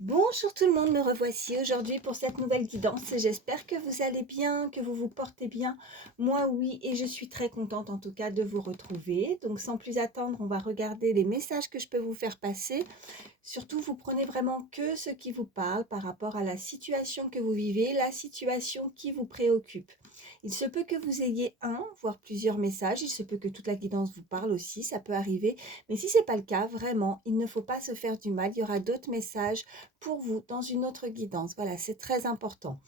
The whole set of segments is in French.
Bonjour tout le monde, me revoici aujourd'hui pour cette nouvelle guidance. J'espère que vous allez bien, que vous vous portez bien. Moi oui, et je suis très contente en tout cas de vous retrouver. Donc sans plus attendre, on va regarder les messages que je peux vous faire passer. Surtout, vous prenez vraiment que ce qui vous parle par rapport à la situation que vous vivez, la situation qui vous préoccupe. Il se peut que vous ayez un, voire plusieurs messages. Il se peut que toute la guidance vous parle aussi, ça peut arriver. Mais si ce n'est pas le cas, vraiment, il ne faut pas se faire du mal. Il y aura d'autres messages pour vous dans une autre guidance. Voilà, c'est très important.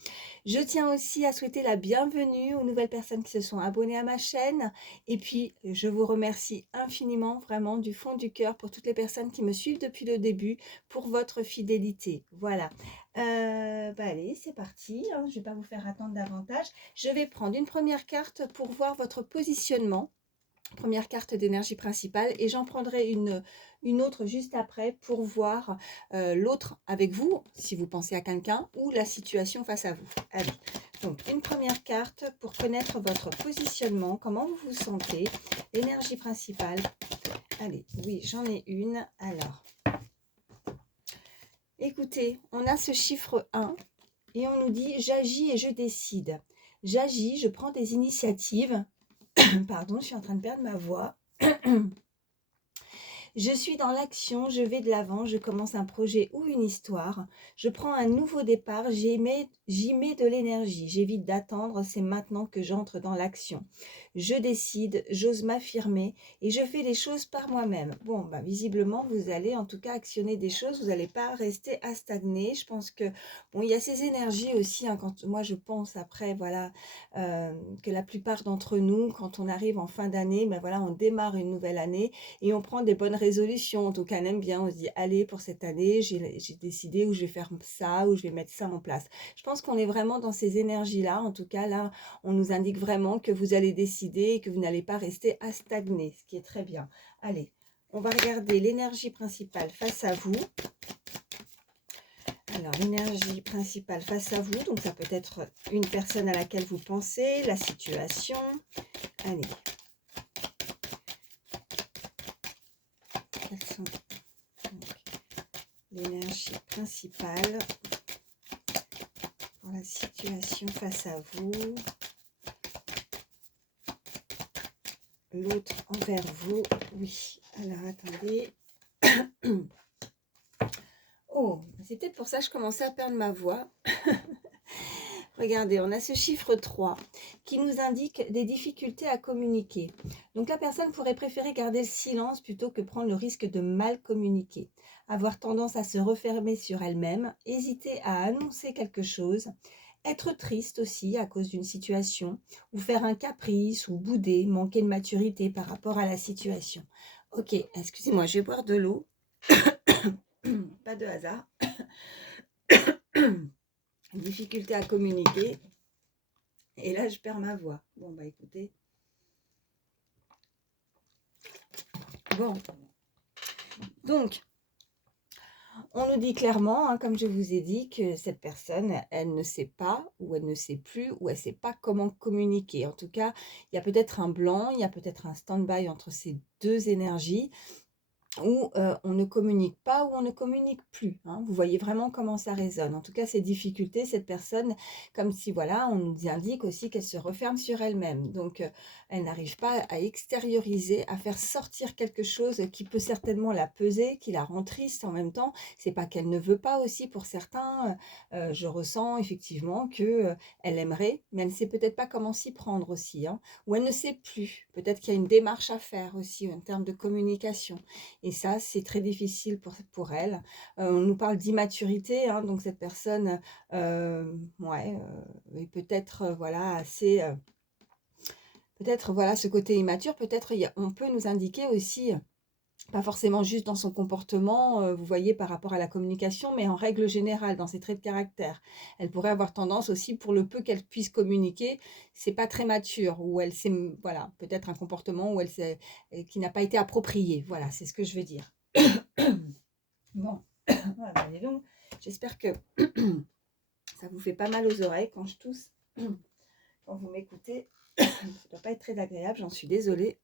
Je tiens aussi à souhaiter la bienvenue aux nouvelles personnes qui se sont abonnées à ma chaîne. Et puis, je vous remercie infiniment, vraiment, du fond du cœur, pour toutes les personnes qui me suivent depuis le début, pour votre fidélité. Voilà. Allez, c'est parti, hein, je ne vais pas vous faire attendre davantage. Je vais prendre une première carte pour voir votre positionnement. Première carte d'énergie principale, et j'en prendrai une autre juste après pour voir l'autre avec vous, si vous pensez à quelqu'un, ou la situation face à vous. Allez, donc une première carte pour connaître votre positionnement, comment vous vous sentez, l'énergie principale. Allez, oui, j'en ai une. Alors, écoutez, on a ce chiffre 1 et on nous dit « J'agis et je décide ». J'agis, je prends des initiatives. Pardon, je suis en train de perdre ma voix. Je suis dans l'action, je vais de l'avant, je commence un projet ou une histoire, je prends un nouveau départ, j'y mets de l'énergie, j'évite d'attendre, c'est maintenant que j'entre dans l'action. Je décide, j'ose m'affirmer et je fais les choses par moi-même. Bon, visiblement, vous allez en tout cas actionner des choses, vous n'allez pas rester à stagner. Je pense que, bon, il y a ces énergies aussi, hein, quand moi je pense après, voilà, que la plupart d'entre nous, quand on arrive en fin d'année, voilà, on démarre une nouvelle année et on prend des bonnes résolutions. En tout cas, on aime bien, on se dit, allez, pour cette année, j'ai décidé où je vais faire ça, où je vais mettre ça en place. Je pense qu'on est vraiment dans ces énergies-là. En tout cas, là, on nous indique vraiment que vous allez décider et que vous n'allez pas rester à stagner, ce qui est très bien. Allez, on va regarder l'énergie principale face à vous. Alors, l'énergie principale face à vous, donc ça peut être une personne à laquelle vous pensez, la situation. Allez. Quelles sont l'énergie principale pour la situation face à vous, l'autre envers vous. Oui, alors attendez. Oh, c'est peut-être pour ça que je commençais à perdre ma voix. Regardez, on a ce chiffre 3 qui nous indique des difficultés à communiquer. Donc la personne pourrait préférer garder le silence plutôt que prendre le risque de mal communiquer, avoir tendance à se refermer sur elle-même, hésiter à annoncer quelque chose, être triste aussi à cause d'une situation, ou faire un caprice ou bouder, manquer de maturité par rapport à la situation. Ok, excusez-moi, je vais boire de l'eau. Pas de hasard. Difficulté à communiquer. Et là, je perds ma voix. Bon, écoutez. Bon. Donc, on nous dit clairement, hein, comme je vous ai dit, que cette personne, elle ne sait pas, ou elle ne sait plus, ou elle ne sait pas comment communiquer. En tout cas, il y a peut-être un blanc, il y a peut-être un stand-by entre ces deux énergies, où on ne communique pas, ou on ne communique plus, hein. Vous voyez vraiment comment ça résonne. En tout cas, ces difficultés, cette personne, comme si, voilà, on nous indique aussi qu'elle se referme sur elle-même. Donc, elle n'arrive pas à extérioriser, à faire sortir quelque chose qui peut certainement la peser, qui la rend triste en même temps. C'est pas qu'elle ne veut pas aussi, pour certains, je ressens effectivement que elle aimerait, mais elle ne sait peut-être pas comment s'y prendre aussi, hein. Ou elle ne sait plus. Peut-être qu'il y a une démarche à faire aussi en termes de communication. Et ça, c'est très difficile pour elle. On nous parle d'immaturité, hein, donc cette personne, ouais, est peut-être, voilà, assez... peut-être, voilà, ce côté immature, peut-être on peut nous indiquer aussi, pas forcément juste dans son comportement, vous voyez, par rapport à la communication, mais en règle générale, dans ses traits de caractère. Elle pourrait avoir tendance aussi, pour le peu qu'elle puisse communiquer, c'est pas très mature, ou elle sait, voilà, peut-être un comportement où elle sait, qui n'a pas été approprié. Voilà, c'est ce que je veux dire. Bon, voilà, et donc, j'espère que ça vous fait pas mal aux oreilles quand je tousse, quand vous m'écoutez. Ça ne doit pas être très agréable, j'en suis désolée.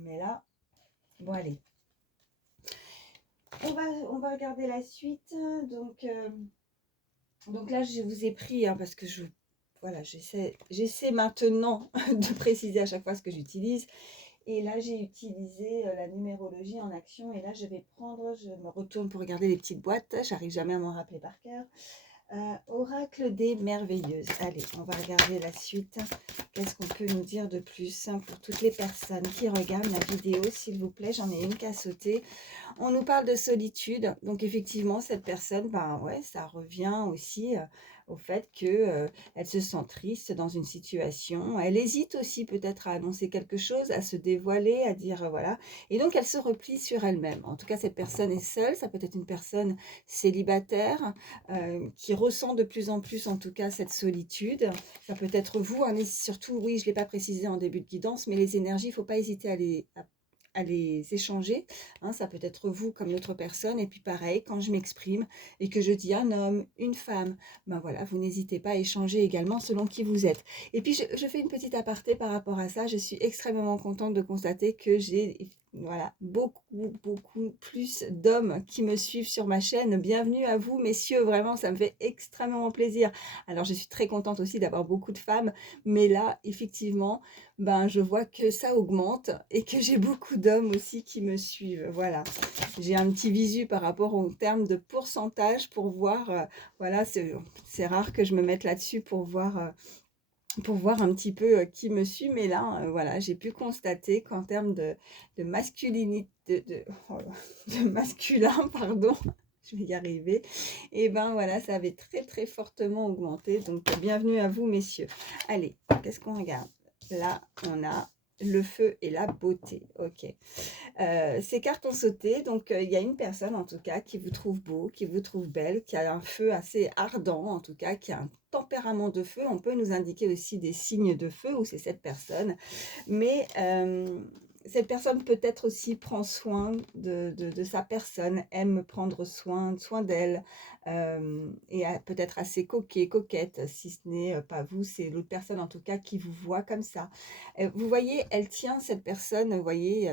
Mais là, bon, allez. On va regarder la suite. Donc là, je vous ai pris, hein, parce que voilà, j'essaie maintenant de préciser à chaque fois ce que j'utilise. Et là, j'ai utilisé la numérologie en action. Et là, je me retourne pour regarder les petites boîtes. J'arrive jamais à m'en rappeler par cœur. Oracle des merveilleuses. Allez, on va regarder la suite. Qu'est-ce qu'on peut nous dire de plus, hein, pour toutes les personnes qui regardent la vidéo, s'il vous plaît? J'en ai une qui a sauté. On nous parle de solitude. Donc effectivement, cette personne, ben ouais, ça revient aussi au fait que elle se sent triste dans une situation. Elle hésite aussi peut-être à annoncer quelque chose, à se dévoiler, à dire voilà. Et donc elle se replie sur elle-même. En tout cas, cette personne est seule. Ça peut être une personne célibataire qui ressent de plus en plus, en tout cas, cette solitude. Ça peut être vous, hein, mais surtout, oui, je ne l'ai pas précisé en début de guidance, mais les énergies, il ne faut pas hésiter à les échanger. Hein, ça peut être vous comme l'autre personne. Et puis pareil, quand je m'exprime et que je dis un homme, une femme, ben voilà, vous n'hésitez pas à échanger également selon qui vous êtes. Et puis je fais une petite aparté par rapport à ça. Je suis extrêmement contente de constater que j'ai voilà, beaucoup plus d'hommes qui me suivent sur ma chaîne. Bienvenue à vous, messieurs. Vraiment, ça me fait extrêmement plaisir. Alors, je suis très contente aussi d'avoir beaucoup de femmes. Mais là, effectivement, ben, je vois que ça augmente et que j'ai beaucoup d'hommes aussi qui me suivent. Voilà. J'ai un petit visu par rapport au terme de pourcentage pour voir. Voilà, c'est rare que je me mette là-dessus pour voir un petit peu qui me suit, mais là, voilà, j'ai pu constater qu'en termes de masculinité, oh de masculin, pardon, je vais y arriver, et ben voilà, ça avait très très fortement augmenté, donc bienvenue à vous, messieurs. Allez, qu'est-ce qu'on regarde? Là, on a le feu et la beauté, ok. Ces cartes ont sauté, donc il y a une personne en tout cas qui vous trouve beau, qui vous trouve belle, qui a un feu assez ardent en tout cas, qui a un tempérament de feu. On peut nous indiquer aussi des signes de feu où c'est cette personne, mais cette personne peut-être aussi prend soin de sa personne, aime prendre soin d'elle, et peut-être assez coquette, si ce n'est pas vous, c'est l'autre personne en tout cas qui vous voit comme ça. Vous voyez, elle tient cette personne, vous voyez,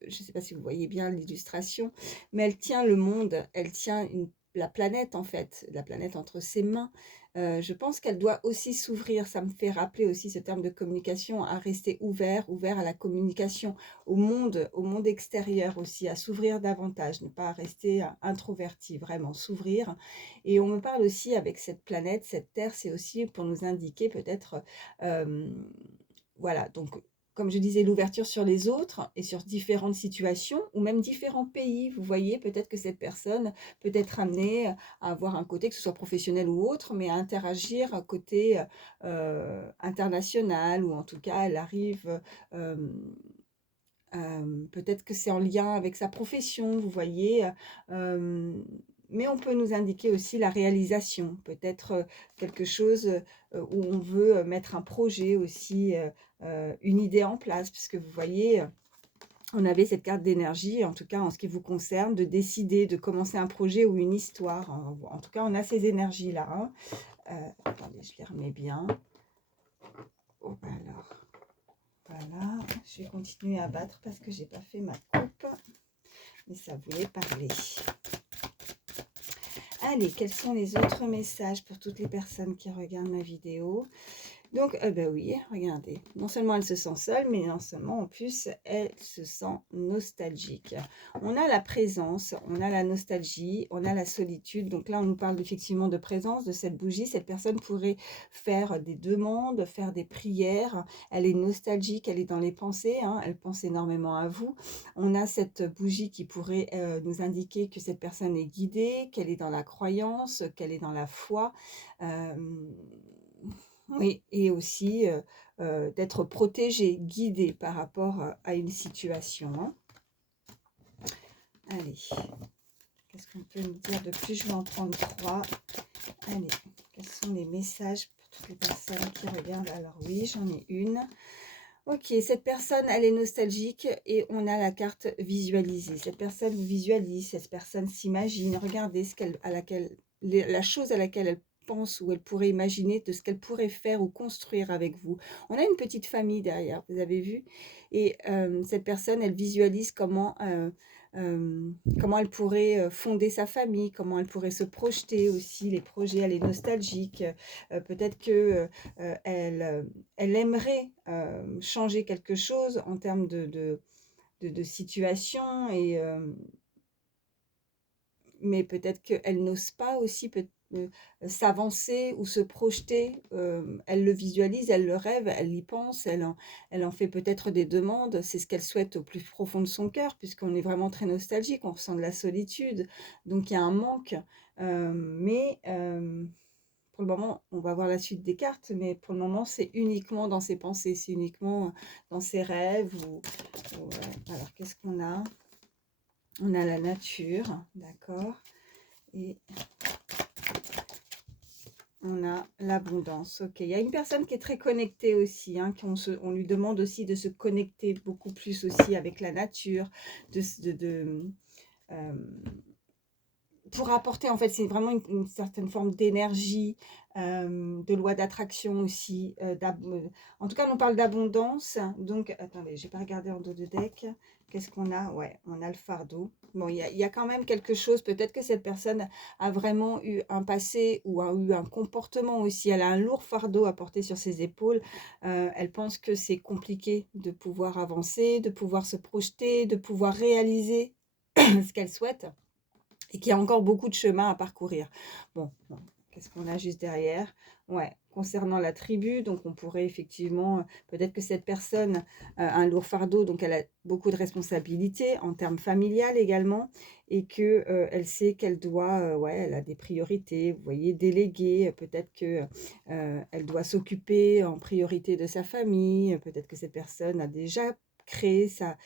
je ne sais pas si vous voyez bien l'illustration, mais elle tient le monde, elle tient la planète en fait, la planète entre ses mains. Je pense qu'elle doit aussi s'ouvrir, ça me fait rappeler aussi ce terme de communication, à rester ouvert à la communication, au monde extérieur aussi, à s'ouvrir davantage, ne pas rester introverti, vraiment s'ouvrir. Et on me parle aussi avec cette planète, cette Terre, c'est aussi pour nous indiquer peut-être, voilà, donc comme je disais, l'ouverture sur les autres et sur différentes situations ou même différents pays. Vous voyez, peut-être que cette personne peut être amenée à avoir un côté, que ce soit professionnel ou autre, mais à interagir à côté international, ou en tout cas, elle arrive, euh, peut-être que c'est en lien avec sa profession, vous voyez. euh, mais on peut nous indiquer aussi la réalisation, peut-être quelque chose où on veut mettre un projet aussi, une idée en place, puisque vous voyez, on avait cette carte d'énergie, en tout cas en ce qui vous concerne, de décider, de commencer un projet ou une histoire. En tout cas, on a ces énergies-là. Hein. Attendez, je les remets bien. Oh, alors, voilà, je vais continuer à battre parce que j'ai pas fait ma coupe. Mais ça voulait parler. Allez, quels sont les autres messages pour toutes les personnes qui regardent ma vidéo? Donc, ben oui, regardez, non seulement elle se sent seule, mais non seulement en plus, elle se sent nostalgique. On a la présence, on a la nostalgie, on a la solitude. Donc là, on nous parle effectivement de présence, de cette bougie. Cette personne pourrait faire des demandes, faire des prières. Elle est nostalgique, elle est dans les pensées, hein, elle pense énormément à vous. On a cette bougie qui pourrait nous indiquer que cette personne est guidée, qu'elle est dans la croyance, qu'elle est dans la foi. Euh, oui, et aussi d'être protégé, guidé par rapport à une situation. Hein. Allez, qu'est-ce qu'on peut nous dire de plus? Je vais en prendre 3. Allez, quels sont les messages pour toutes les personnes qui regardent? Alors oui, j'en ai une. Ok, cette personne, elle est nostalgique et on a la carte visualisée. Cette personne visualise, cette personne s'imagine. Regardez la chose à laquelle elle pense ou elle pourrait imaginer de ce qu'elle pourrait faire ou construire avec vous. On a une petite famille derrière, vous avez vu. Et cette personne, elle visualise comment comment elle pourrait fonder sa famille, comment elle pourrait se projeter aussi, les projets, elle est nostalgique, peut-être que elle aimerait changer quelque chose en termes de situation, mais peut-être qu'elle n'ose pas aussi s'avancer ou se projeter. Elle le visualise, elle le rêve, elle y pense, elle en fait peut-être des demandes. C'est ce qu'elle souhaite au plus profond de son cœur, puisqu'on est vraiment très nostalgique, on ressent de la solitude. Donc il y a un manque. Pour le moment, on va voir la suite des cartes, mais pour le moment, c'est uniquement dans ses pensées, c'est uniquement dans ses rêves. Ouais. Alors, qu'est-ce qu'on a? On a la nature, d'accord, et on a l'abondance. Ok, il y a une personne qui est très connectée aussi, hein, on lui demande aussi de se connecter beaucoup plus aussi avec la nature, euh, pour apporter, en fait, c'est vraiment une certaine forme d'énergie, de loi d'attraction aussi. En tout cas, on parle d'abondance. Donc, attendez, j'ai pas regardé en dos de deck. Qu'est-ce qu'on a? Ouais, on a le fardeau. Bon, il y a quand même quelque chose. Peut-être que cette personne a vraiment eu un passé ou a eu un comportement aussi. Elle a un lourd fardeau à porter sur ses épaules. Elle pense que c'est compliqué de pouvoir avancer, de pouvoir se projeter, de pouvoir réaliser ce qu'elle souhaite, et qu'il y a encore beaucoup de chemin à parcourir. Bon, qu'est-ce qu'on a juste derrière? Ouais, concernant la tribu, donc on pourrait effectivement, peut-être que cette personne a un lourd fardeau, donc elle a beaucoup de responsabilités en termes familiales également, et que elle sait qu'elle doit, ouais, elle a des priorités, vous voyez, déléguer, peut-être que elle doit s'occuper en priorité de sa famille, peut-être que cette personne a déjà créé sa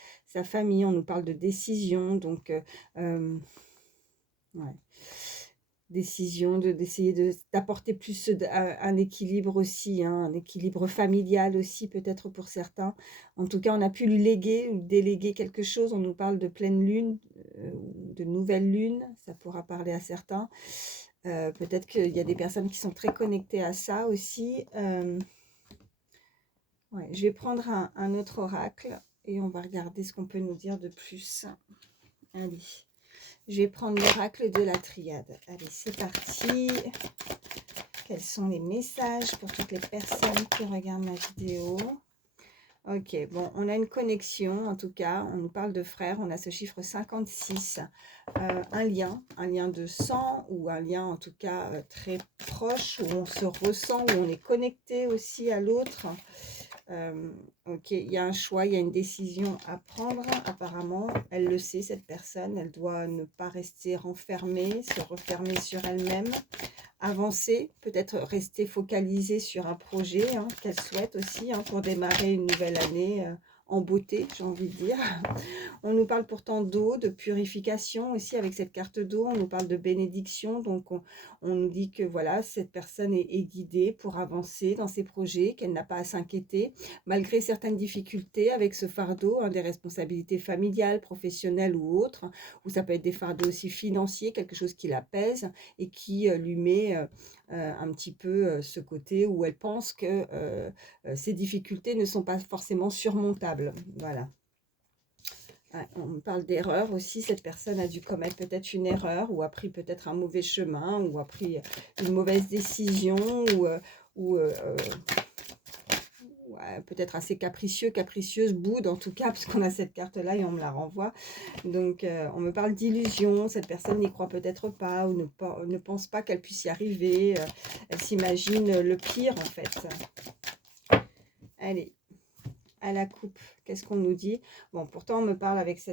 famille, on nous parle de décision, donc ouais. Décision d'essayer d'apporter plus un équilibre aussi, hein, un équilibre familial aussi peut-être pour certains. En tout cas, on a pu lui léguer ou déléguer quelque chose. On nous parle de pleine lune, ou de nouvelle lune, ça pourra parler à certains. Peut-être qu'il y a des personnes qui sont très connectées à ça aussi. Ouais, je vais prendre un autre oracle et on va regarder ce qu'on peut nous dire de plus. Allez. Je vais prendre l'oracle de la triade. Allez, c'est parti. Quels sont les messages pour toutes les personnes qui regardent ma vidéo? Ok, bon, on a une connexion, en tout cas, on nous parle de frères, on a ce chiffre 56, un lien de sang, ou un lien en tout cas très proche, où on se ressent, où on est connecté aussi à l'autre. Ok, il y a un choix, il y a une décision à prendre. Apparemment, elle le sait, cette personne. Elle doit ne pas rester renfermée, se refermer sur elle-même, avancer, peut-être rester focalisée sur un projet qu'elle souhaite aussi, pour démarrer une nouvelle année en beauté, j'ai envie de dire. On nous parle pourtant d'eau, de purification aussi avec cette carte d'eau. On nous parle de bénédiction. Donc, on nous dit que voilà, cette personne est guidée pour avancer dans ses projets, qu'elle n'a pas à s'inquiéter, malgré certaines difficultés avec ce fardeau, des responsabilités familiales, professionnelles ou autres, ou ça peut être des fardeaux aussi financiers, quelque chose qui la pèse et qui lui met un petit peu ce côté où elle pense que ces difficultés ne sont pas forcément surmontables. Voilà. On me parle d'erreur aussi. Cette personne a dû commettre peut-être une erreur, ou a pris peut-être un mauvais chemin, ou a pris une mauvaise décision, ou ouais, peut-être assez capricieuse, boude en tout cas, parce qu'on a cette carte-là et on me la renvoie. Donc, on me parle d'illusion. Cette personne n'y croit peut-être pas, ou ne pense pas qu'elle puisse y arriver. Elle s'imagine le pire en fait. Allez. À la coupe, qu'est-ce qu'on nous dit? Bon, pourtant, on me parle avec ce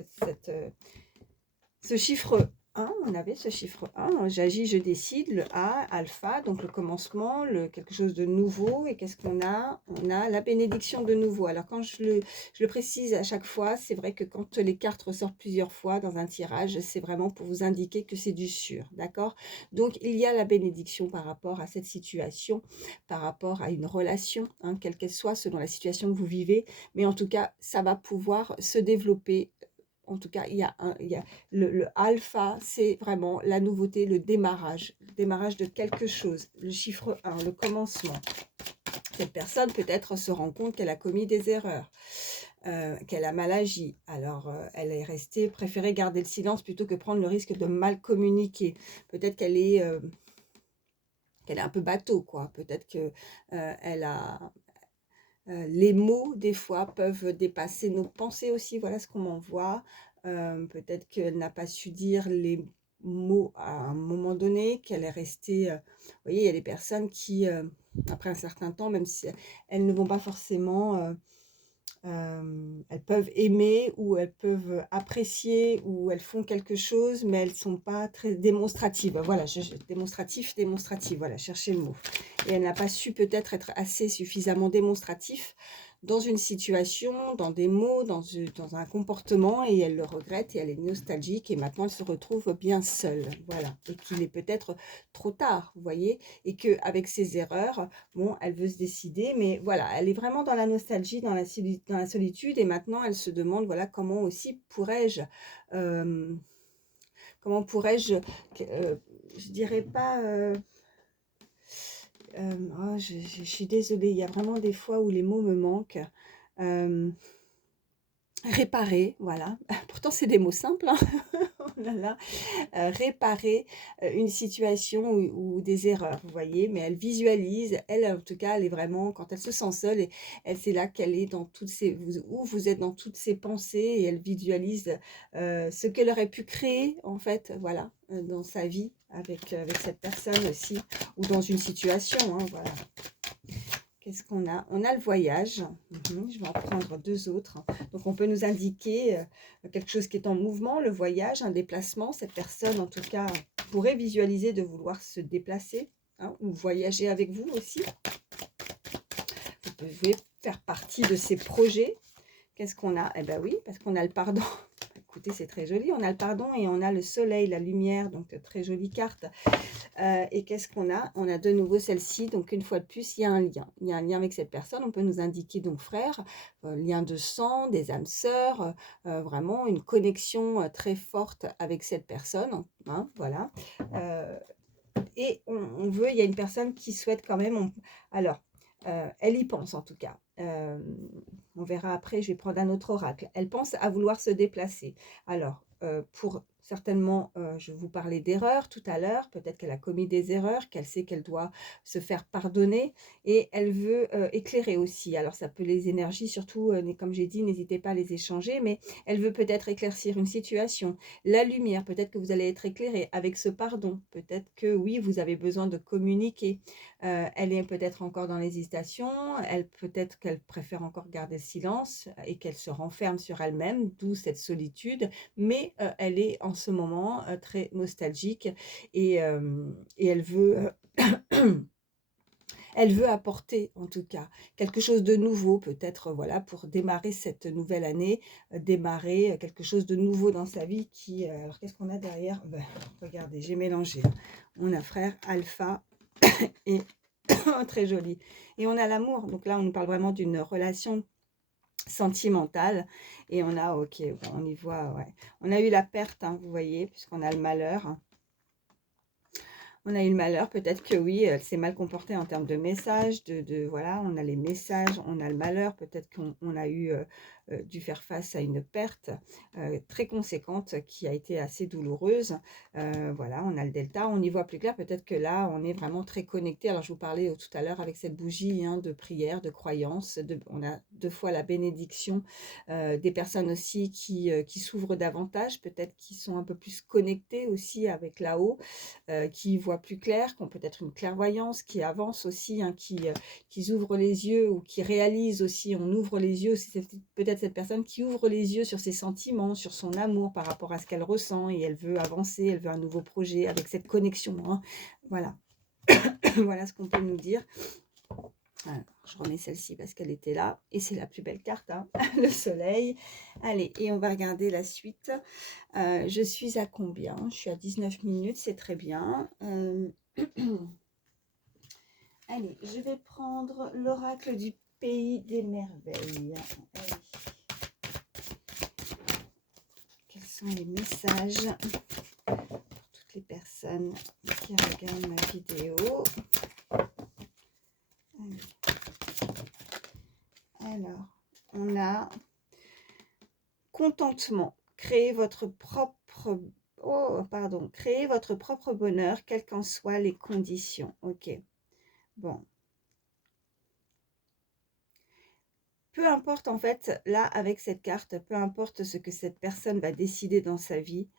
chiffre 1, on avait ce chiffre 1, j'agis, je décide, le A, alpha, donc le commencement, quelque chose de nouveau. Et qu'est-ce qu'on a? On a la bénédiction de nouveau. Alors, quand je le précise à chaque fois, c'est vrai que quand les cartes ressortent plusieurs fois dans un tirage, c'est vraiment pour vous indiquer que c'est du sûr, d'accord? Donc, il y a la bénédiction par rapport à cette situation, par rapport à une relation, quelle qu'elle soit, selon la situation que vous vivez. Mais en tout cas, ça va pouvoir se développer. En tout cas, il y a le alpha, c'est vraiment la nouveauté, le démarrage de quelque chose. Le chiffre 1, le commencement. Cette personne peut-être se rend compte qu'elle a commis des erreurs. qu'elle a mal agi. Alors, elle est restée, préféré garder le silence plutôt que prendre le risque de mal communiquer. Peut-être qu'elle est un peu bateau, quoi. Peut-être que elle a les mots, des fois, peuvent dépasser nos pensées aussi. Voilà ce qu'on m'envoie. Peut-être qu'elle n'a pas su dire les mots à un moment donné, qu'elle est restée. Vous voyez, il y a des personnes qui, après un certain temps, même si elles ne vont pas forcément. Elles peuvent aimer ou elles peuvent apprécier ou elles font quelque chose, mais elles ne sont pas très démonstratives. Voilà, démonstratif, voilà, cherchez le mot. Et elle n'a pas su peut-être être assez suffisamment démonstratif dans une situation, dans des mots, dans un comportement, et elle le regrette et elle est nostalgique et maintenant elle se retrouve bien seule. Voilà, et qu'il est peut-être trop tard, vous voyez, et qu'avec ses erreurs, bon, elle veut se décider, mais voilà, elle est vraiment dans la nostalgie, dans la solitude, et maintenant elle se demande, voilà, comment aussi pourrais-je, euh, comment pourrais-je, je dirais pas, oh, je suis désolée, il y a vraiment des fois où les mots me manquent. Euh, Réparer, voilà. Pourtant, c'est des mots simples, hein. Oh là là. Réparer une situation ou des erreurs, vous voyez, mais elle visualise, elle en tout cas, elle est vraiment, quand elle se sent seule, et elle, c'est là qu'elle est dans toutes ses, où vous êtes dans toutes ses pensées, et elle visualise ce qu'elle aurait pu créer, en fait, voilà, dans sa vie, avec cette personne aussi, ou dans une situation, hein, voilà. Qu'est-ce qu'on a? On a le voyage. Je vais en prendre deux autres. Donc, on peut nous indiquer quelque chose qui est en mouvement, le voyage, un déplacement. Cette personne, en tout cas, pourrait visualiser de vouloir se déplacer, hein, ou voyager avec vous aussi. Vous pouvez faire partie de ces projets. Qu'est-ce qu'on a? Eh bien oui, parce qu'on a le pardon. Écoutez, c'est très joli. On a le pardon et on a le soleil, la lumière. Donc, très jolie carte. Et qu'est-ce qu'on a? On a de nouveau celle-ci, donc une fois de plus, il y a un lien. Il y a un lien avec cette personne, on peut nous indiquer donc frère, lien de sang, des âmes sœurs, vraiment une connexion très forte avec cette personne, hein, voilà. Et on veut, il y a une personne qui souhaite quand même, alors, elle y pense en tout cas. On verra après, je vais prendre un autre oracle. Elle pense à vouloir se déplacer. Alors, pour certainement, je vous parlais d'erreurs tout à l'heure, peut-être qu'elle a commis des erreurs, qu'elle sait qu'elle doit se faire pardonner, et elle veut éclairer aussi. Alors, ça peut les énergies, surtout, comme j'ai dit, n'hésitez pas à les échanger, mais elle veut peut-être éclaircir une situation. La lumière, peut-être que vous allez être éclairé avec ce pardon. Peut-être que oui, vous avez besoin de communiquer. Elle est peut-être encore dans l'hésitation. Peut-être qu'elle préfère encore garder le silence et qu'elle se renferme sur elle-même, d'où cette solitude. Mais elle est en ce moment très nostalgique et elle veut... Elle veut apporter, en tout cas, quelque chose de nouveau, peut-être, voilà, pour démarrer cette nouvelle année, démarrer quelque chose de nouveau dans sa vie qui... alors, qu'est-ce qu'on a derrière? Ben, regardez, j'ai mélangé. On a frère, alpha et... très joli. Et on a l'amour. Donc là, on nous parle vraiment d'une relation sentimentale. Et on a, ok, bon, on y voit, ouais. On a eu la perte, hein, vous voyez, puisqu'on a le malheur. On a eu le malheur, peut-être que oui, elle s'est mal comportée en termes de messages, voilà, on a les messages, on a le malheur, peut-être qu'on a dû faire face à une perte très conséquente qui a été assez douloureuse. Voilà, on a le delta, on y voit plus clair, peut-être que là, on est vraiment très connecté. Alors, je vous parlais tout à l'heure avec cette bougie, hein, de prière, de croyance, on a deux fois la bénédiction, des personnes aussi qui s'ouvrent davantage, peut-être qui sont un peu plus connectées aussi avec là-haut, qui voient plus clair, qui ont peut-être une clairvoyance, qui avancent aussi, hein, qui ouvrent les yeux ou qui réalisent aussi, on ouvre les yeux, c'est peut-être cette personne qui ouvre les yeux sur ses sentiments, sur son amour par rapport à ce qu'elle ressent et elle veut avancer, elle veut un nouveau projet avec cette connexion, hein. Voilà. Voilà ce qu'on peut nous dire. Alors, je remets celle-ci parce qu'elle était là et c'est la plus belle carte, hein, le soleil. Allez, et on va regarder la suite. Je suis à combien? Je suis à 19 minutes, c'est très bien. Allez, je vais prendre l'oracle du pays des merveilles. Allez. Quels sont les messages pour toutes les personnes qui regardent ma vidéo? Allez. Alors, on a contentement. Créez votre propre... Oh, pardon. Créez votre propre bonheur, quelles qu'en soient les conditions. Ok. Bon. Peu importe en fait, là, avec cette carte, peu importe ce que cette personne va décider dans sa vie,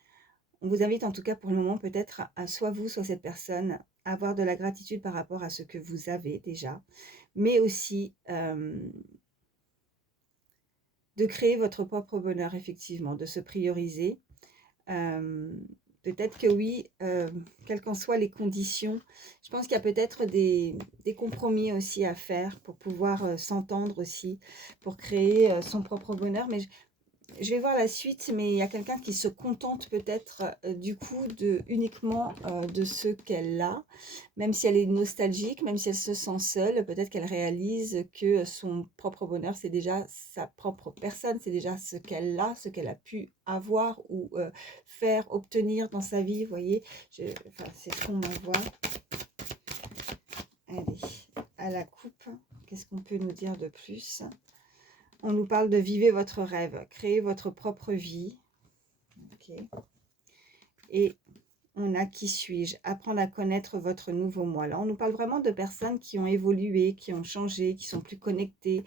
on vous invite en tout cas pour le moment peut-être à soit vous, soit cette personne, à avoir de la gratitude par rapport à ce que vous avez déjà, mais aussi de créer votre propre bonheur, effectivement, de se prioriser. Peut-être que oui, quelles qu'en soient les conditions, je pense qu'il y a peut-être des compromis aussi à faire pour pouvoir s'entendre aussi, pour créer son propre bonheur. Mais je vais voir la suite, mais il y a quelqu'un qui se contente peut-être du coup uniquement de ce qu'elle a, même si elle est nostalgique, même si elle se sent seule, peut-être qu'elle réalise que son propre bonheur, c'est déjà sa propre personne, c'est déjà ce qu'elle a, ce qu'elle a pu avoir ou faire, obtenir dans sa vie, vous voyez. Enfin, c'est ce qu'on m'envoie. Allez, à la coupe, qu'est-ce qu'on peut nous dire de plus ? On nous parle de vivre votre rêve, créer votre propre vie. Ok. Et on a qui suis-je, apprendre à connaître votre nouveau moi. Là, on nous parle vraiment de personnes qui ont évolué, qui ont changé, qui sont plus connectées.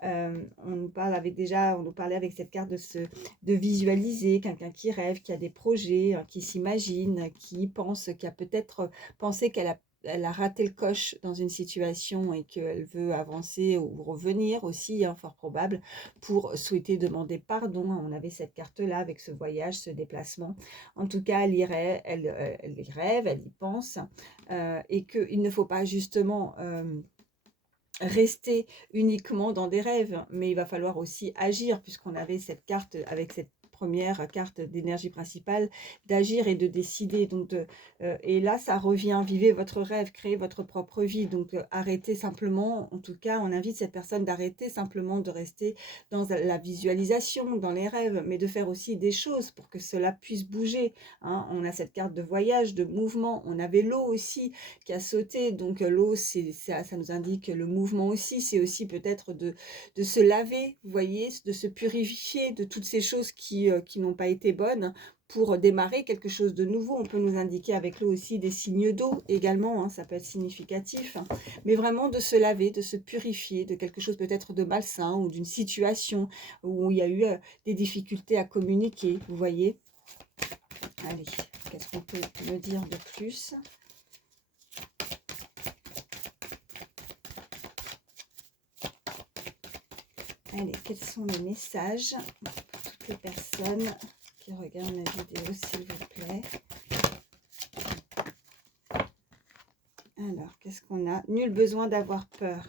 On nous parle on nous parlait avec cette carte de visualiser quelqu'un qui rêve, qui a des projets, qui s'imagine, qui pense, qui a peut-être pensé elle a raté le coche dans une situation et qu'elle veut avancer ou revenir aussi, hein, fort probable, pour souhaiter demander pardon. On avait cette carte-là avec ce voyage, ce déplacement. En tout cas, elle y rêve, elle y pense, et qu'il ne faut pas justement rester uniquement dans des rêves, mais il va falloir aussi agir, puisqu'on avait cette carte avec cette première carte d'énergie principale, d'agir et de décider. Donc, et là, ça revient, vivez votre rêve, créez votre propre vie. Donc, arrêtez simplement, en tout cas, on invite cette personne d'arrêter simplement de rester dans la visualisation, dans les rêves, mais de faire aussi des choses pour que cela puisse bouger. Hein. On a cette carte de voyage, de mouvement, on avait l'eau aussi qui a sauté. Donc, l'eau, ça nous indique le mouvement aussi, c'est aussi peut-être de se laver, vous voyez, de se purifier de toutes ces choses qui n'ont pas été bonnes pour démarrer quelque chose de nouveau. On peut nous indiquer avec l'eau aussi des signes d'eau également, hein, ça peut être significatif, hein, mais vraiment de se laver, de se purifier de quelque chose peut-être de malsain ou d'une situation où il y a eu des difficultés à communiquer, vous voyez. Allez, qu'est-ce qu'on peut me dire de plus ? Allez, quels sont les messages pour toutes les personnes qui regardent ma vidéo, s'il vous plaît. Alors, qu'est-ce qu'on a? Nul besoin d'avoir peur.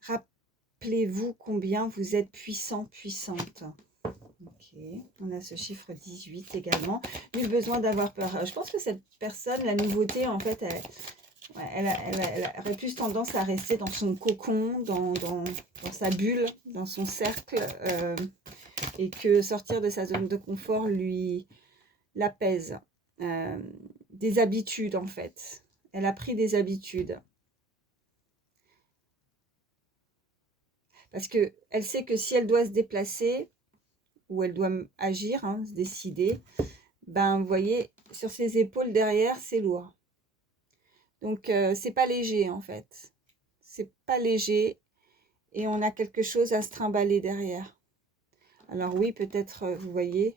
Rappelez-vous combien vous êtes puissant, puissante. Ok, on a ce chiffre 18 également. Nul besoin d'avoir peur. Je pense que cette personne, la nouveauté, en fait, elle aurait plus tendance à rester dans son cocon, dans sa bulle, dans son cercle, et que sortir de sa zone de confort l'apaise. Des habitudes, en fait. Elle a pris des habitudes. Parce qu'elle sait que si elle doit se déplacer, ou elle doit agir, hein, se décider, ben, vous voyez, sur ses épaules derrière, c'est lourd. Donc, c'est pas léger, en fait. C'est pas léger. Et on a quelque chose à se trimballer derrière. Alors oui, peut-être, vous voyez,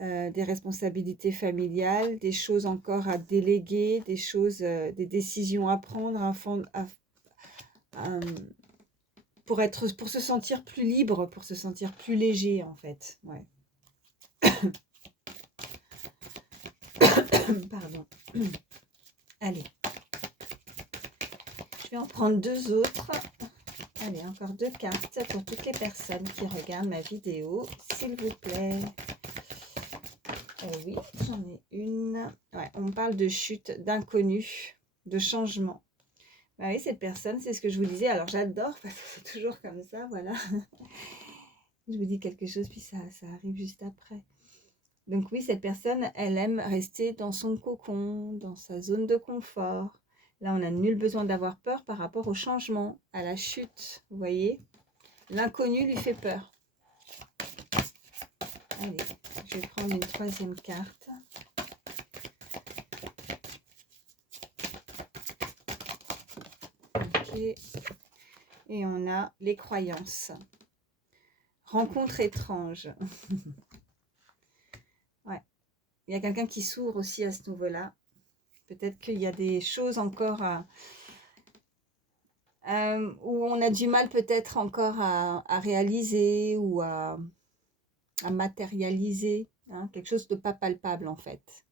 des responsabilités familiales, des choses encore à déléguer, des choses, des décisions à prendre pour se sentir plus libre, pour se sentir plus léger, en fait. Ouais. Pardon. Allez. Je vais en prendre deux autres. Allez, encore deux cartes pour toutes les personnes qui regardent ma vidéo, s'il vous plaît. Oui, j'en ai une. Ouais, on me parle de chute, d'inconnu, de changement. Bah oui, cette personne, c'est ce que je vous disais. Alors, j'adore parce que c'est toujours comme ça, voilà. Je vous dis quelque chose, puis ça arrive juste après. Donc oui, cette personne, elle aime rester dans son cocon, dans sa zone de confort. Là, on n'a nul besoin d'avoir peur par rapport au changement, à la chute, vous voyez. L'inconnu lui fait peur. Allez, je vais prendre une troisième carte. Ok. Et on a les croyances. Rencontre étrange. Ouais. Il y a quelqu'un qui s'ouvre aussi à ce niveau-là. Peut-être qu'il y a des choses encore où on a du mal peut-être encore à réaliser ou à matérialiser, hein, quelque chose de pas palpable en fait.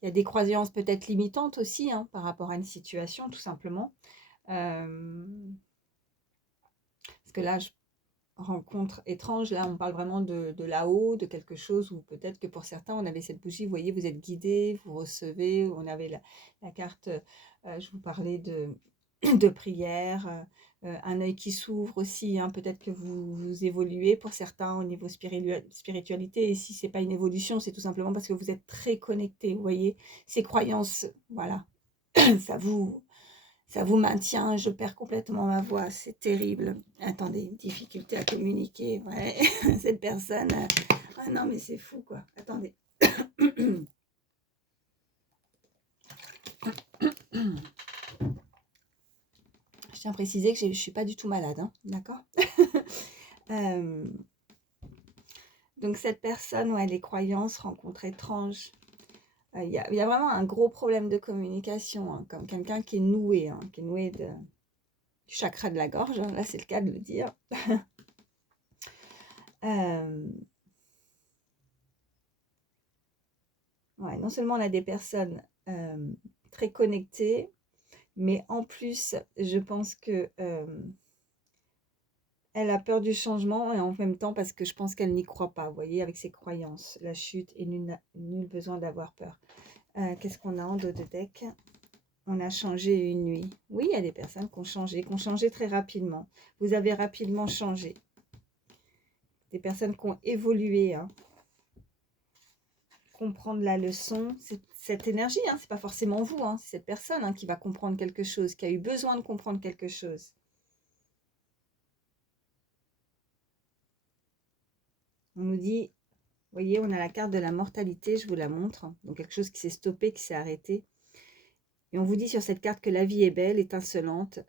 Il y a des croyances peut-être limitantes aussi hein, par rapport à une situation tout simplement. Parce que là, rencontre étrange, là on parle vraiment de là-haut, de quelque chose où peut-être que pour certains on avait cette bougie, vous voyez, vous êtes guidé, vous recevez, on avait la carte, je vous parlais de prière, un œil qui s'ouvre aussi, hein, peut-être que vous évoluez pour certains au niveau spiritualité, et si c'est pas une évolution, c'est tout simplement parce que vous êtes très connecté, vous voyez, ces croyances, voilà, ça vous, ça vous maintient, je perds complètement ma voix, c'est terrible. Attendez, difficulté à communiquer, ouais, cette personne, ah non mais c'est fou quoi, attendez. Je tiens à préciser que je ne suis pas du tout malade, hein, d'accord. Donc cette personne, ouais, les croyances, rencontres étranges. Il y a vraiment un gros problème de communication, hein, comme quelqu'un qui est noué, hein, qui est noué du chakra de la gorge, hein, là c'est le cas de le dire. Ouais, non seulement on a des personnes très connectées, mais en plus, je pense que elle a peur du changement et en même temps parce que je pense qu'elle n'y croit pas, vous voyez, avec ses croyances, la chute et nul besoin d'avoir peur. Qu'est-ce qu'on a en dos de deck? On a changé une nuit. Oui, il y a des personnes qui ont changé très rapidement. Vous avez rapidement changé. Des personnes qui ont évolué, hein. Comprendre la leçon, c'est cette énergie, hein, c'est pas forcément vous, hein, c'est cette personne hein, qui va comprendre quelque chose, qui a eu besoin de comprendre quelque chose. On nous dit, vous voyez, on a la carte de la mortalité, je vous la montre, donc quelque chose qui s'est stoppé, qui s'est arrêté. Et on vous dit sur cette carte que la vie est belle, étincelante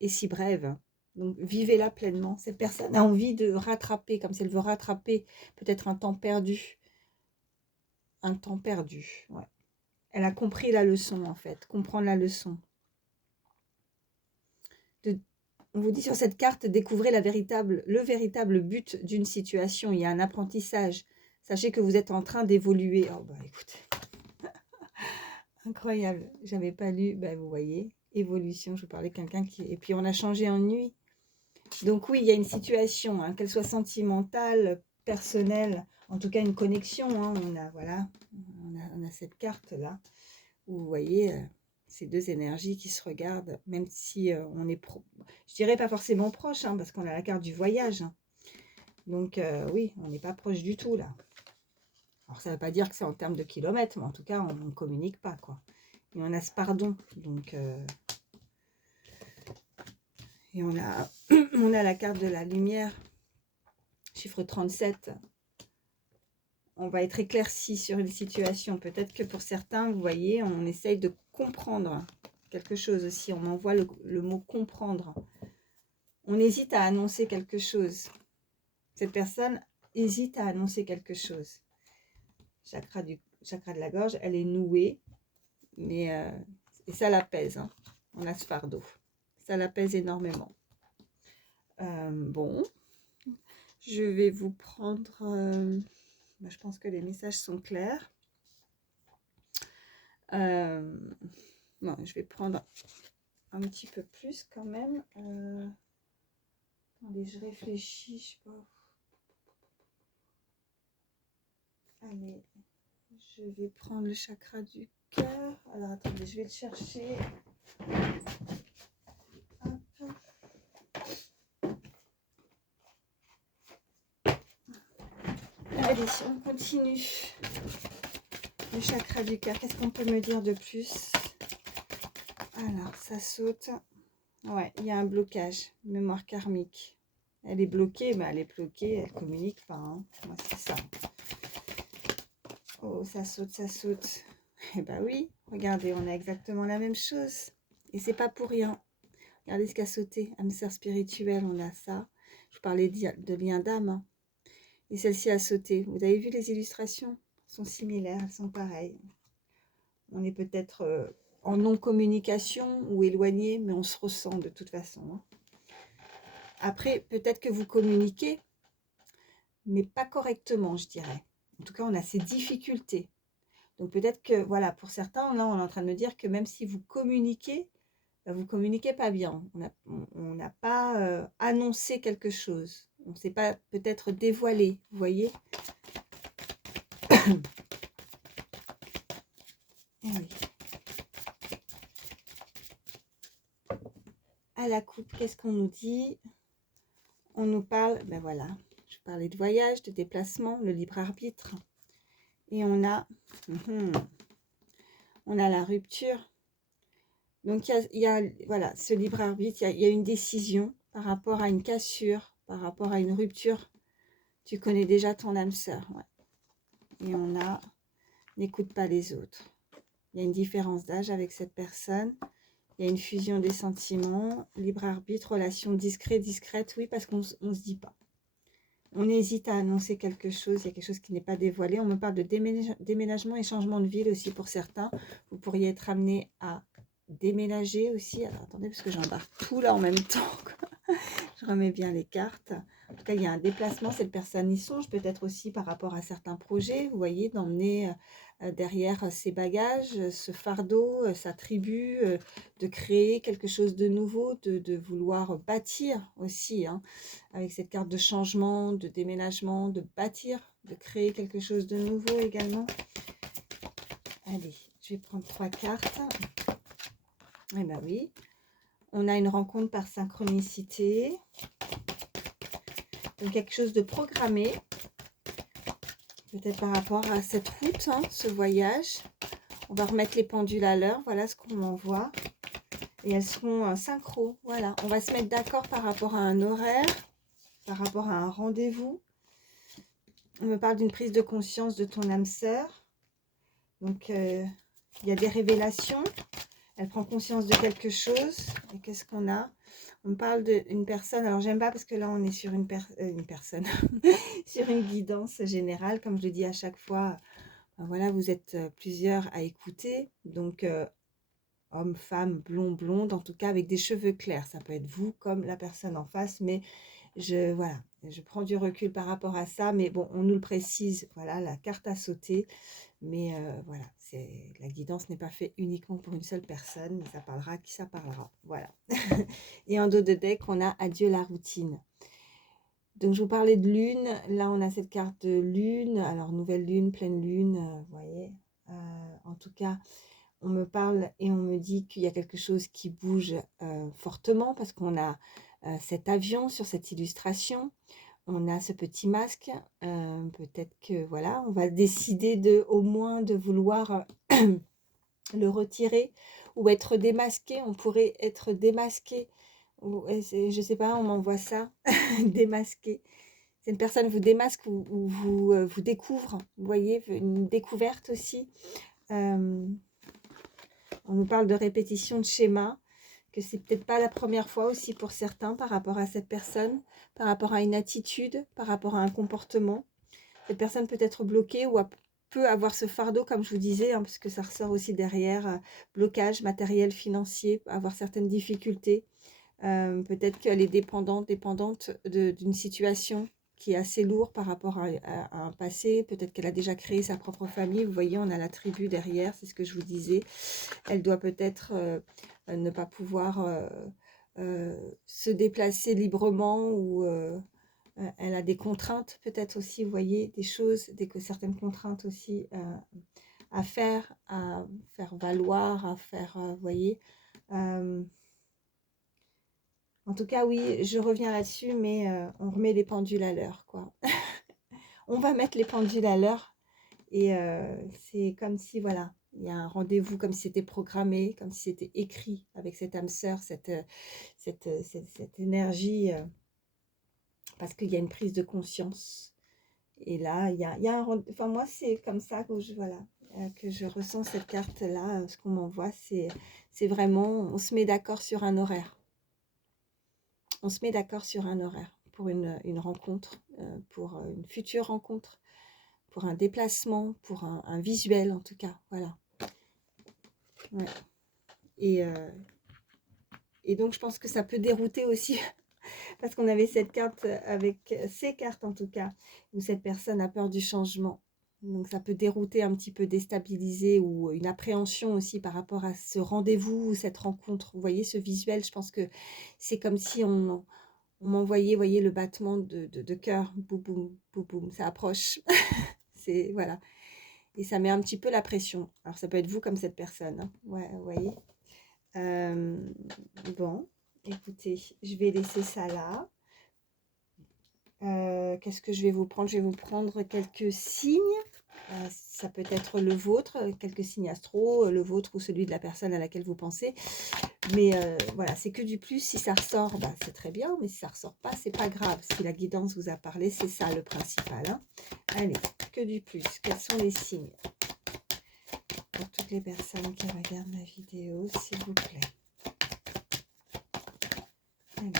et si brève. Donc vivez-la pleinement. Cette personne a envie de rattraper, comme si elle veut rattraper peut-être un temps perdu. Un temps perdu, ouais. Elle a compris la leçon en fait, comprendre la leçon. On vous dit sur cette carte, découvrez le véritable but d'une situation. Il y a un apprentissage. Sachez que vous êtes en train d'évoluer. Oh bah écoutez, incroyable. J'avais pas lu, bah vous voyez, évolution. Je vous parlais de quelqu'un qui... Et puis on a changé en nuit. Donc oui, il y a une situation, hein, qu'elle soit sentimentale, personnelle, en tout cas une connexion. Hein, on a, voilà, on a cette carte-là, où vous voyez... ces deux énergies qui se regardent, même si on est, je dirais pas forcément proche, hein, parce qu'on a la carte du voyage. Hein. Donc oui, on n'est pas proche du tout là. Alors ça ne veut pas dire que c'est en termes de kilomètres, mais en tout cas, on ne communique pas, quoi. Et on a ce pardon. Donc, et on a, on a la carte de la lumière, chiffre 37. On va être éclairci sur une situation. Peut-être que pour certains, vous voyez, on essaye de comprendre quelque chose aussi. On m'envoie le mot comprendre. On hésite à annoncer quelque chose. Cette personne hésite à annoncer quelque chose. Chakra de la gorge, elle est nouée, mais et ça l'apaise. Hein. On a ce fardeau. Ça l'apaise énormément. Bon, je vais vous prendre... je pense que les messages sont clairs. Non, je vais prendre un petit peu plus quand même. Attendez, je réfléchis, je sais pas. Allez, je vais prendre le chakra du cœur. Alors, attendez, je vais le chercher. Hop. Allez, on continue. Le chakra du cœur, qu'est-ce qu'on peut me dire de plus? Alors, ça saute. Ouais, il y a un blocage, mémoire karmique. Elle est bloquée, mais elle est bloquée, elle communique pas. Hein. Ouais, c'est ça. Oh, ça saute, ça saute. Eh ben oui, regardez, on a exactement la même chose. Et c'est pas pour rien. Regardez ce qu'a sauté. Âme sœur spirituelle, on a ça. Je vous parlais de lien d'âme, hein. Et celle-ci a sauté. Vous avez vu les illustrations? Elles sont similaires, elles sont pareilles. On est peut-être en non-communication ou éloigné, mais on se ressent de toute façon, hein. Après, peut-être que vous communiquez, mais pas correctement, je dirais. En tout cas, on a ces difficultés. Donc peut-être que, voilà, pour certains, là, on est en train de me dire que même si vous communiquez, vous communiquez pas bien. On n'a pas annoncé quelque chose. On ne s'est pas peut-être dévoilé, vous voyez? Eh oui. À la coupe, qu'est-ce qu'on nous dit? On nous parle, ben voilà, je parlais de voyage, de déplacement, le libre arbitre. Et on a la rupture. Donc il y a voilà, ce libre arbitre, il y a une décision par rapport à une cassure, par rapport à une rupture. Tu connais déjà ton âme sœur, ouais. Et on a, n'écoute pas les autres. Il y a une différence d'âge avec cette personne. Il y a une fusion des sentiments, libre arbitre, relation discrète, oui, parce qu'on ne se dit pas. On hésite à annoncer quelque chose, il y a quelque chose qui n'est pas dévoilé. On me parle de déménagement et changement de ville aussi pour certains. Vous pourriez être amené à déménager aussi. Alors attendez, parce que j'embarque tout là en même temps. Je remets bien les cartes. En tout cas, il y a un déplacement. Cette personne y songe peut-être aussi par rapport à certains projets. Vous voyez, d'emmener derrière ses bagages, ce fardeau, sa tribu, de créer quelque chose de nouveau, de vouloir bâtir aussi, hein, avec cette carte de changement, de déménagement, de bâtir, de créer quelque chose de nouveau également. Allez, je vais prendre 3 cartes. Eh bien oui, on a une rencontre par synchronicité. Donc quelque chose de programmé, peut-être par rapport à cette route, hein, ce voyage. On va remettre les pendules à l'heure, voilà ce qu'on m'envoie. Et elles seront synchro, voilà. On va se mettre d'accord par rapport à un horaire, par rapport à un rendez-vous. On me parle d'une prise de conscience de ton âme sœur. Donc, il y a des révélations. Elle prend conscience de quelque chose. Et qu'est-ce qu'on a? On me parle d'une personne. Alors, j'aime pas parce que là, on est sur une personne, sur une guidance générale. Comme je le dis à chaque fois, ben voilà, vous êtes plusieurs à écouter. Donc, homme, femme, blond, blonde, en tout cas avec des cheveux clairs. Ça peut être vous comme la personne en face, mais voilà, je prends du recul par rapport à ça. Mais bon, on nous le précise, voilà, la carte a sauté. Mais voilà, la guidance n'est pas faite uniquement pour une seule personne, mais ça parlera à qui ça parlera. Voilà. Et en dos de deck, on a adieu la routine. Donc, je vous parlais de lune. Là, on a cette carte de lune. Alors, nouvelle lune, pleine lune, vous voyez. En tout cas, on me parle et on me dit qu'il y a quelque chose qui bouge fortement parce qu'on a cet avion sur cette illustration. On a ce petit masque, peut-être que voilà, on va décider au moins de vouloir le retirer ou être démasqué. On pourrait être démasqué. Je ne sais pas, on m'envoie ça, démasqué. C'est une personne vous démasque ou vous découvre, vous voyez, une découverte aussi. On nous parle de répétition de schéma, que c'est peut-être pas la première fois aussi pour certains par rapport à cette personne, par rapport à une attitude, par rapport à un comportement. Cette personne peut être bloquée ou peut avoir ce fardeau, comme je vous disais, hein, parce que ça ressort aussi derrière, blocage matériel, financier, avoir certaines difficultés. Peut-être qu'elle est dépendante d'une situation qui est assez lourde par rapport à un passé. Peut-être qu'elle a déjà créé sa propre famille. Vous voyez, on a la tribu derrière, c'est ce que je vous disais. Elle doit peut-être ne pas pouvoir se déplacer librement ou elle a des contraintes peut-être aussi, vous voyez, des choses, certaines contraintes aussi à faire valoir, à faire, vous voyez. En tout cas, oui, je reviens là-dessus, mais on remet les pendules à l'heure, quoi. On va mettre les pendules à l'heure et c'est comme si, voilà, il y a un rendez-vous, comme si c'était programmé, comme si c'était écrit avec cette âme sœur, cette énergie, parce qu'il y a une prise de conscience. Et là, il y a un enfin moi, c'est comme ça que voilà, que je ressens cette carte-là. Ce qu'on m'envoie, c'est vraiment, on se met d'accord sur un horaire. On se met d'accord sur un horaire pour une rencontre, pour une future rencontre, pour un déplacement, pour un visuel en tout cas. Voilà. Ouais. Et, euh, et donc, je pense que ça peut dérouter aussi, parce qu'on avait cette carte, avec ces cartes en tout cas, où cette personne a peur du changement. Donc, ça peut dérouter un petit peu, déstabiliser, ou une appréhension aussi par rapport à ce rendez-vous ou cette rencontre. Vous voyez, ce visuel, je pense que c'est comme si on m'envoyait, vous voyez, le battement de cœur, boum, boum, boum, boum, ça approche. C'est, voilà. Et ça met un petit peu la pression. Alors, ça peut être vous comme cette personne, hein. Ouais, vous voyez. Euh, bon, écoutez, je vais laisser ça là. Qu'est-ce que je vais vous prendre? Je vais vous prendre quelques signes. Ça peut être le vôtre, quelques signes astro, le vôtre ou celui de la personne à laquelle vous pensez. Mais voilà, c'est que du plus. Si ça ressort, bah, c'est très bien. Mais si ça ressort pas, c'est pas grave. Si la guidance vous a parlé, c'est ça le principal, hein. Allez, que du plus. Quels sont les signes pour toutes les personnes qui regardent ma vidéo, s'il vous plaît? Allez.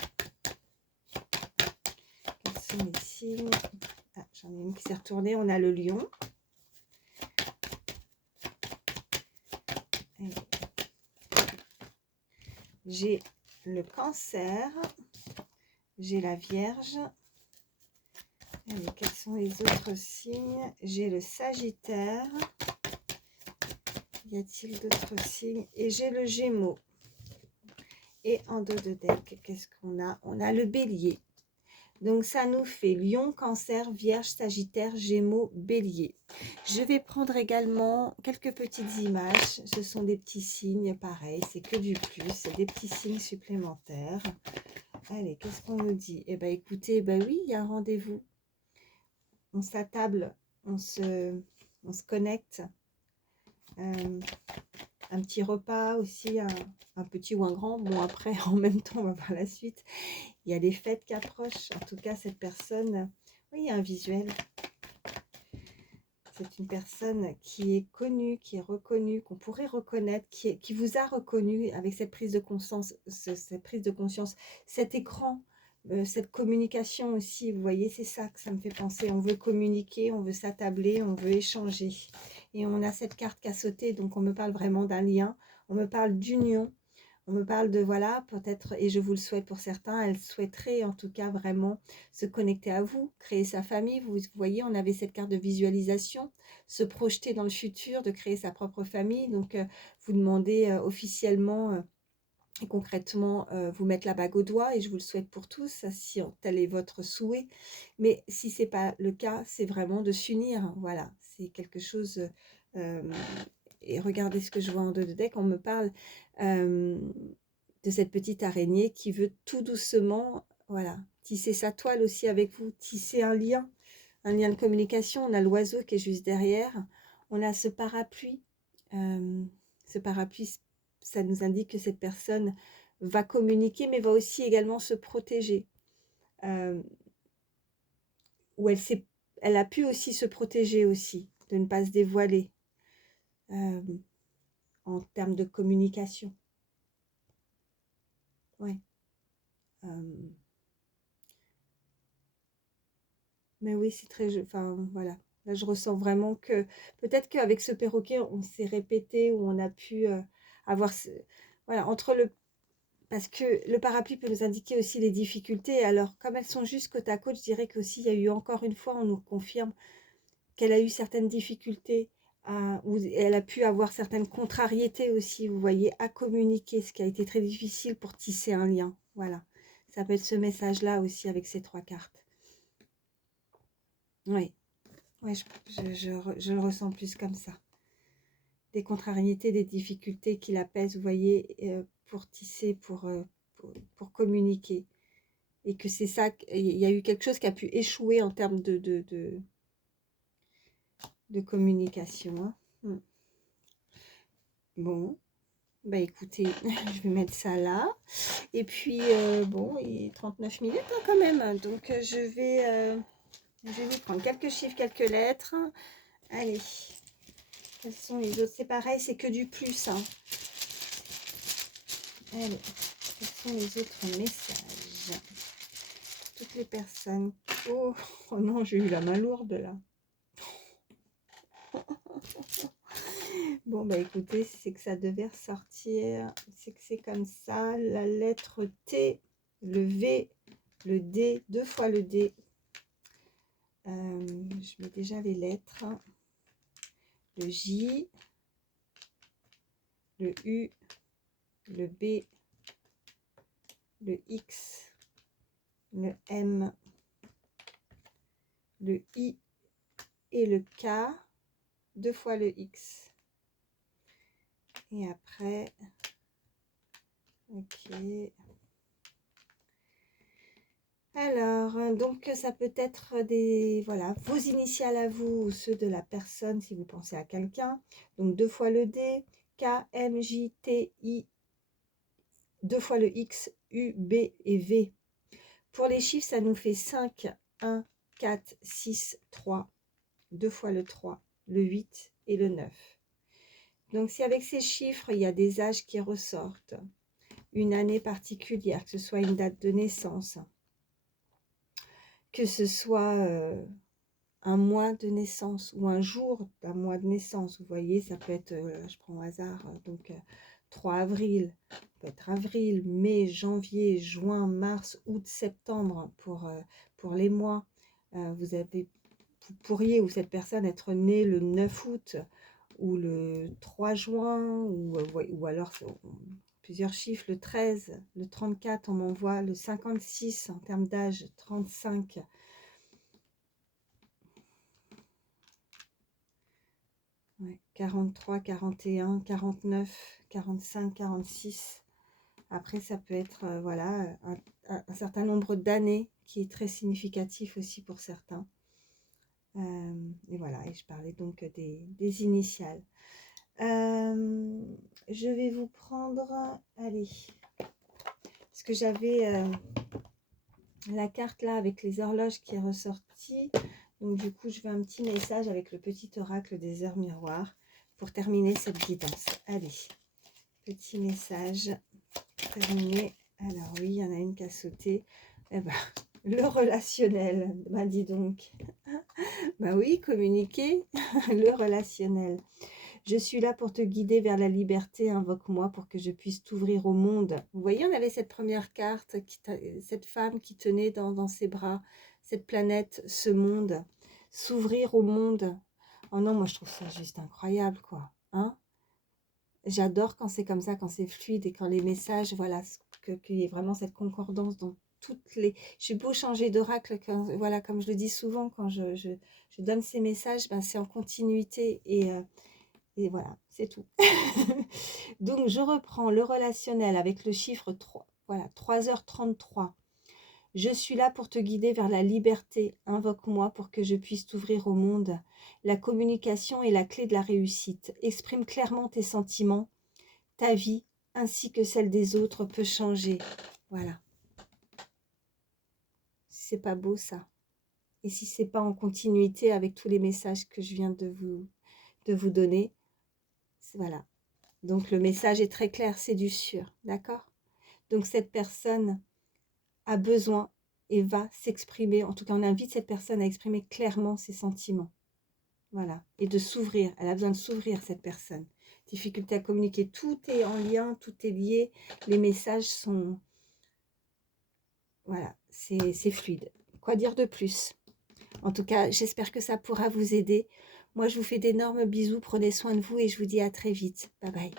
Quels sont les signes? Ah, j'en ai une qui s'est retournée. On a le lion. J'ai le cancer. J'ai la vierge. Allez, quels sont les autres signes? J'ai le sagittaire. Y a-t-il d'autres signes? Et j'ai le gémeaux. Et en dos de deck, qu'est-ce qu'on a? On a le bélier. Donc, ça nous fait lion, cancer, vierge, sagittaire, gémeaux, bélier. Je vais prendre également quelques petites images. Ce sont des petits signes, pareil, c'est que du plus, des petits signes supplémentaires. Allez, qu'est-ce qu'on nous dit? Eh bien, écoutez, ben oui, il y a un rendez-vous. On s'attable, on se connecte. Un petit repas aussi, un petit ou un grand. Bon, après, en même temps, on va voir la suite. Il y a des fêtes qui approchent. En tout cas, cette personne, oui, il y a un visuel. C'est une personne qui est connue, qui est reconnue, qu'on pourrait reconnaître, qui vous a reconnu avec cette prise de conscience, cet écran, cette communication aussi. Vous voyez, c'est ça que ça me fait penser. On veut communiquer, on veut s'attabler, on veut échanger. Et on a cette carte qui a sauté, donc on me parle vraiment d'un lien, on me parle d'union. On me parle de, voilà, peut-être, et je vous le souhaite pour certains, elle souhaiterait en tout cas vraiment se connecter à vous, créer sa famille. Vous voyez, on avait cette carte de visualisation, se projeter dans le futur, de créer sa propre famille. Donc, vous demandez officiellement et concrètement vous mettre la bague au doigt, et je vous le souhaite pour tous, si tel est votre souhait. Mais si ce n'est pas le cas, c'est vraiment de s'unir. Voilà, c'est quelque chose... et regardez ce que je vois en dos de deck, on me parle de cette petite araignée qui veut tout doucement, voilà, tisser sa toile aussi avec vous, tisser un lien de communication. On a l'oiseau qui est juste derrière, on a ce parapluie. Ce parapluie, ça nous indique que cette personne va communiquer, mais va aussi également se protéger. Où elle a pu aussi se protéger aussi, de ne pas se dévoiler. En termes de communication. Ouais. Mais oui, c'est très... Enfin, voilà. Là, je ressens vraiment que... Peut-être qu'avec ce perroquet, on s'est répété, ou on a pu avoir... Voilà, entre le... Parce que le parapluie peut nous indiquer aussi les difficultés. Alors, comme elles sont juste côte à côte, je dirais qu'aussi, il y a eu encore une fois, on nous confirme qu'elle a eu certaines difficultés, où elle a pu avoir certaines contrariétés aussi, vous voyez, à communiquer, ce qui a été très difficile pour tisser un lien. Voilà, ça peut être ce message-là aussi avec ces trois cartes. Oui, ouais, je le ressens plus comme ça. Des contrariétés, des difficultés qui la pèsent, vous voyez, pour tisser, pour communiquer. Et que c'est ça, il y a eu quelque chose qui a pu échouer en termes de communication. Hein. Bon, bah écoutez, je vais mettre ça là. Et puis, bon, il est 39 minutes hein, quand même. Donc, je vais Je vais vous prendre quelques chiffres, quelques lettres. Allez. Quels sont les autres? C'est pareil, c'est que du plus. Hein. Allez. Quels sont les autres messages? Toutes les personnes. Oh, oh non, j'ai eu la main lourde là. Bon, bah écoutez, c'est que ça devait ressortir. C'est que c'est comme ça. La lettre T, le V, le D, 2 fois le D. Je mets déjà les lettres. Le J, le U, le B, le X, le M, le I et le K, 2 fois le X. Et après, ok. Alors, donc ça peut être des, voilà, vos initiales à vous ou ceux de la personne si vous pensez à quelqu'un. Donc 2 fois le D, K, M, J, T, I, 2 fois le X, U, B et V. Pour les chiffres, ça nous fait 5, 1, 4, 6, 3, 2 fois le 3, le 8 et le 9. Donc si avec ces chiffres, il y a des âges qui ressortent, une année particulière, que ce soit une date de naissance, que ce soit un mois de naissance ou un jour d'un mois de naissance, vous voyez, ça peut être, je prends au hasard, donc 3 avril, ça peut être avril, mai, janvier, juin, mars, août, septembre pour les mois. Vous pourriez, ou cette personne, être née le 9 août ou le 3 juin, ou alors plusieurs chiffres, le 13, le 34, on m'envoie le 56 en termes d'âge, 35. Ouais, 43, 41, 49, 45, 46. Après, ça peut être voilà, un certain nombre d'années qui est très significatif aussi pour certains. Et voilà, et je parlais donc des initiales. Je vais vous prendre, allez, parce que j'avais la carte là avec les horloges qui est ressortie. Donc du coup, je veux un petit message avec le petit oracle des heures miroirs pour terminer cette guidance. Allez, petit message terminé. Alors oui, il y en a une qui a sauté. Eh ben, le relationnel, bah dis donc. Bah oui, communiquer, le relationnel. Je suis là pour te guider vers la liberté, invoque-moi pour que je puisse t'ouvrir au monde. Vous voyez, on avait cette première carte, cette femme qui tenait dans ses bras cette planète, ce monde, s'ouvrir au monde. Oh non, moi je trouve ça juste incroyable, quoi. Hein? J'adore quand c'est comme ça, quand c'est fluide et quand les messages, voilà, qu'il y ait vraiment cette concordance dans toutes les... Je suis beau changer d'oracle, voilà, comme je le dis souvent, quand je donne ces messages, ben, c'est en continuité et voilà, c'est tout. Donc, je reprends le relationnel avec le chiffre 3. Voilà, 3h33. Je suis là pour te guider vers la liberté. Invoque-moi pour que je puisse t'ouvrir au monde. La communication est la clé de la réussite. Exprime clairement tes sentiments. Ta vie, ainsi que celle des autres, peut changer. Voilà. C'est pas beau ça. Et si c'est pas en continuité avec tous les messages que je viens de vous donner, voilà. Donc le message est très clair, c'est du sûr, d'accord? Donc cette personne a besoin et va s'exprimer, en tout cas on invite cette personne à exprimer clairement ses sentiments. Voilà, et de s'ouvrir, elle a besoin de s'ouvrir cette personne. Difficulté à communiquer, tout est en lien, tout est lié, les messages sont... Voilà, c'est fluide. Quoi dire de plus? En tout cas, j'espère que ça pourra vous aider. Moi, je vous fais d'énormes bisous, prenez soin de vous et je vous dis à très vite. Bye bye.